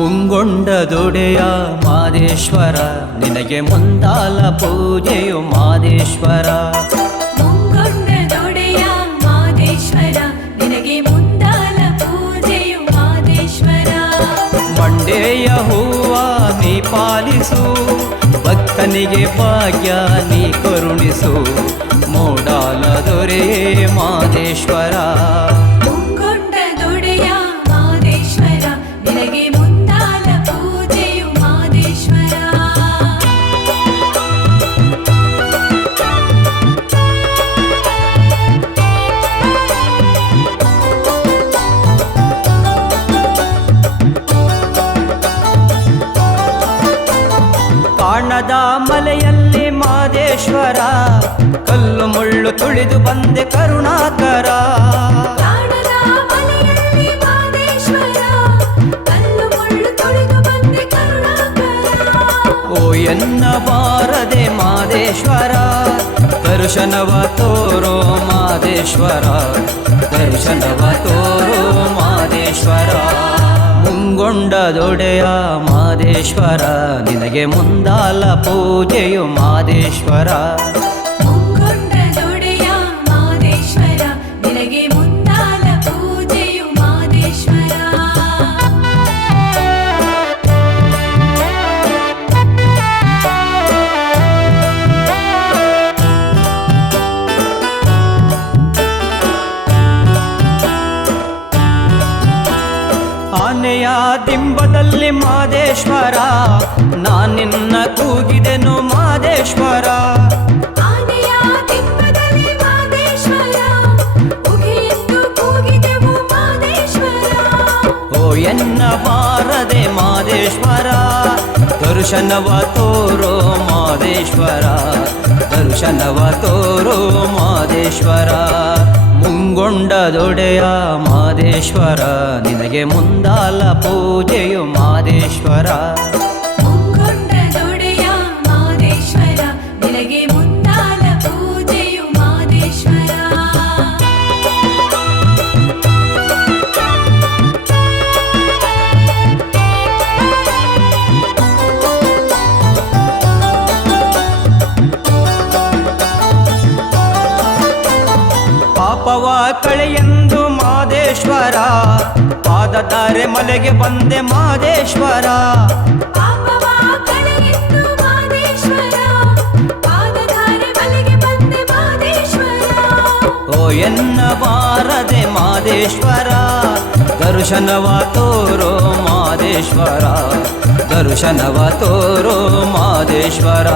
ಮುಂಗೊಂಡದೊಡೆಯ ಮಾದೇಶ್ವರ ನಿನಗೆ ಮುಂದಾಲ ಪೂಜೆಯು ಮಾದೇಶ್ವರ. ಮುಂಗೊಂಡದೊಡೆಯ ಮಾದೇಶ್ವರ ನಿನಗೆ ಮುಂದಾಲ ಪೂಜೆಯು ಮಾದೇಶ್ವರ. ಮಂಡೆಯ ಹೂವ ನೀ ಪಾಲಿಸು, ಭಕ್ತನಿಗೆ ಭಾಗ್ಯ ನೀ ಕರುಣಿಸು, ಮೂಡಾಲ ದೊರೆ ಮಾದೇಶ್ವರ. ಮುಂಗೊಂಡದೊಡೆಯ ಮಾದೇಶ್ವರ ನಿನಗೆ ಮುಂದಾಲ ಪೂಜೆಯು ಮಾದೇಶ್ವರ. ಕಾಣದ ಮಲೆಯಲ್ಲಿ ಮಾದೇಶ್ವರ, ಕಲ್ಲು ಮುಳ್ಳು ತುಳಿದು ಬಂದೆ ಕರುಣಾಕರ. ಕಾಣದ ಮಲೆಯಲ್ಲಿ ಮಾದೇಶ್ವರ, ಕಲ್ಲು ಮುಳ್ಳು ತುಳಿದು ಬಂದೆ ಕರುಣಾಕರ. ಓ ಎನ್ನ ಬಾರದೆ ಮಾದೇಶ್ವರ, ದರ್ಶನವ ತೋರೋ ಮಾದೇಶ್ವರ, ದರ್ಶನವ ತೋರೋ ಮಾದೇಶ್ವರ. ಮುಂಗೊಂಡದೊಡೆಯ ಮಾದೇಶ್ವರ ನಿನಗೆ ಮುಂದಾಲ ಪೂಜೆಯು ಮಾದೇಶ್ವರ. ಮುಂಗೊಂಡದೊಡೆಯ ಮಾದೇಶ್ವರ ನಿನಗೆ ಮುಂದಾಲ ಪೂಜೆಯು ಮಾದೇಶ್ವರ. ಆನೆಯ ದಿಂಬದಲ್ಲಿ ಮಾದೇಶ್ವರ, ನಾನಿನ್ನ ಕೂಗಿದೆನು ಮಾದೇಶ್ವರ. ಆನೆಯ ದಿಂಬದಲ್ಲಿ ಮಾದೇಶ್ವರ, ಉಗಿಯೆಂದು ಕೂಗಿದೆವು ಮಾದೇಶ್ವರ. ಓ ಎನ್ನ ಬಾರದೆ ಮಾದೇಶ್ವರ, ದರ್ಶನವ ತೋರೋ ಮಾದೇಶ್ವರ, ದರ್ಶನವ ತೋರೋ ಮಾದೇಶ್ವರ. ಮುಂಗೊಂಡದೊಡೆಯ ಮಾದೇಶ್ವರ ನಿನಗೆ ಮುಂದಾಲ ಪೂಜೆಯು ಮಾದೇಶ್ವರ. ಮುಂಗೊಂಡದೊಡೆಯ ಮಾದೇಶ್ವರ ನಿನಗೆ ಮುಂದಾಲ ಪೂಜೆಯು ಮಾದೇಶ್ವರ. ಪಾಪವ ಕಳೆಯೆಂದು ಮಾದೇಶ್ವರ, ಪಾದಧಾರೆ ಮಲೆಗೆ ಬಂದೆ ಮಾದೇಶ್ವರ. ಪಾಪವ ಕಳೆಯೆಂದು ಮಾದೇಶ್ವರ, ಪಾದಧಾರೆ ಮಲೆಗೆ ಬಂದೆ ಮಾದೇಶ್ವರ. ಓ ಎನ್ನ ಬಾರದೆ ಮಾದೇಶ್ವರ, ದರ್ಶನವ ತೋರೋ ಮಾದೇಶ್ವರ, ದರ್ಶನವ ತೋರೋ ಮಾದೇಶ್ವರ.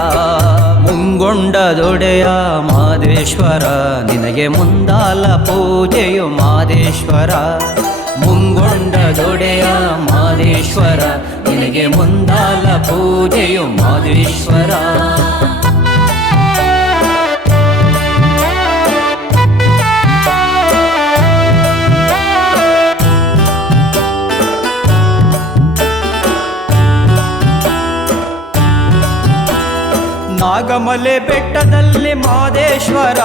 ಮುಂಗೊಂಡದೊಡೆಯ ಮಾದೇಶ್ವರ ನಿನಗೆ ಮುಂದಾಲ ಪೂಜೆಯು ಮಾದೇಶ್ವರ. ಮುಂಗೊಂಡದೊಡೆಯ ಮಾದೇಶ್ವರ ನಿನಗೆ ಮುಂದಾಲ ಪೂಜೆಯು ಮಾದೇಶ್ವರ. ನಾಗಮಲೆ ಬೆಟ್ಟದಲ್ಲಿ ಮಾದೇಶ್ವರ,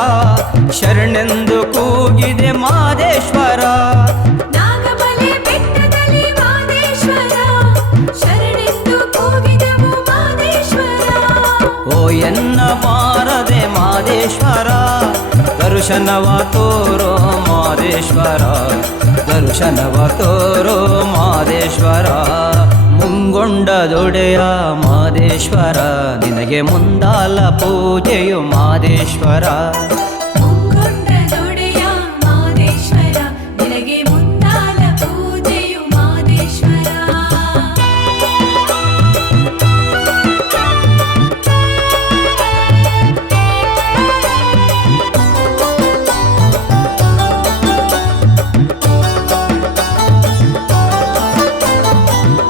ಶರಣೆಂದು ಕೂಗಿದೆ ಮಾದೇಶ್ವರ. ನಾಗಮಲೆ ಬೆಟ್ಟದಲ್ಲಿ ಮಾದೇಶ್ವರ, ಶರಣೆಂದು ಕೂಗಿದೆವು ಮಾದೇಶ್ವರ. ಓ ಎನ್ನ ಬಾರದೆ ಮಾದೇಶ್ವರ, ದರ್ಶನವ ತೋರೋ ಮಾದೇಶ್ವರ, ದರ್ಶನವ ತೋರೋ ಮಾದೇಶ್ವರ. ಮುಂಗೊಂಡದೊಡೆಯ ಮಾದೇಶ್ವರ ನಿನಗೆ ಮುಂದಾಲ ಪೂಜೆಯು ಮಾದೇಶ್ವರ. ಮುಂಗೊಂಡದೊಡೆಯ ಮಾದೇಶ್ವರ ನಿನಗೆ ಮುಂದಾಲ ಪೂಜೆಯು ಮಾದೇಶ್ವರ.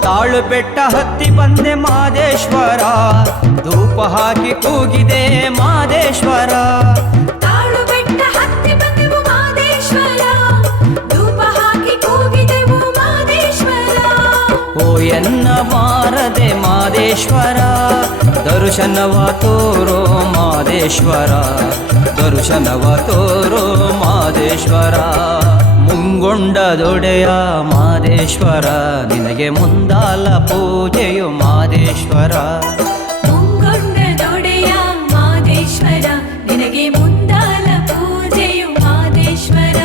ತಾಳು ಬೆಟ್ಟ ಹತ್ತಿ ಬಂದೆ ಮಾದೇಶ್ವರ, ಧೂಪ ಹಾಕಿ ಕೂಗಿದೆ ಮಾದೇಶ್ವರ. ತಾಳು ಬೆಟ್ಟ ಹತ್ತಿ ಬಂದೆವು ಮಾದೇಶ್ವರ, ಧೂಪ ಹಾಕಿ ಕೂಗಿದೆವು ಮಾದೇಶ್ವರ. ಓ ಎನ್ನ ಬಾರದೆ ಮಾದೇಶ್ವರ, ದರ್ಶನವ ತೋರೋ ಮಾದೇಶ್ವರ, ದರ್ಶನವ ತೋರೋ ಮಾದೇಶ್ವರ. ಮುಂಗೊಂಡದೊಡೆಯ ಮಾದೇಶ್ವರ ನಿನಗೆ ಮುಂದಾಲ ಪೂಜೆಯು ಮಾದೇಶ್ವರ. ಮುಂಗೊಂಡದೊಡೆಯ ಮಾದೇಶ್ವರ ನಿನಗೆ ಮುಂದಾಲ ಪೂಜೆಯು ಮಾದೇಶ್ವರ.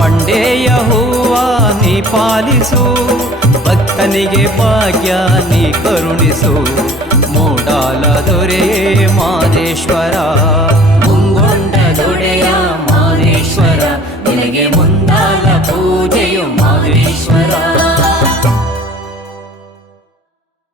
ಮಂಡೆಯ ಹೂವ ನೀ ಪಾಲಿಸು, ಭಕ್ತನಿಗೆ ಭಾಗ್ಯ ನೀ ಕರುಣಿಸು. ಮೂಡಾಲ ದೊರೆಯೇ